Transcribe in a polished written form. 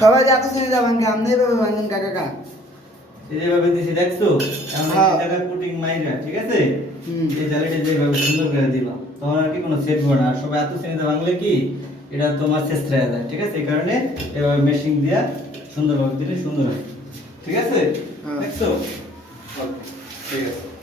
সবাই যে এত শ্রেণী যাবেন কি আপনি এভাবে ভাঙেন কাকা কা যেভাবে দিছি দেখছো এমন এই জায়গায় পুটিং মাইরা ঠিক আছে এই জালিটা যেভাবে সুন্দর করে দিবা তোমার আর কি কোনো সেট হবে না আর সবাই এত শ্রেণীতে ভাঙলে কি এটা তোমার চেষ্টা হয়ে যায় ঠিক আছে এই কারণে এভাবে মেশিং দিয়া সুন্দরভাবে দিলে সুন্দর হয় ঠিক আছে দেখছো ওকে ঠিক আছে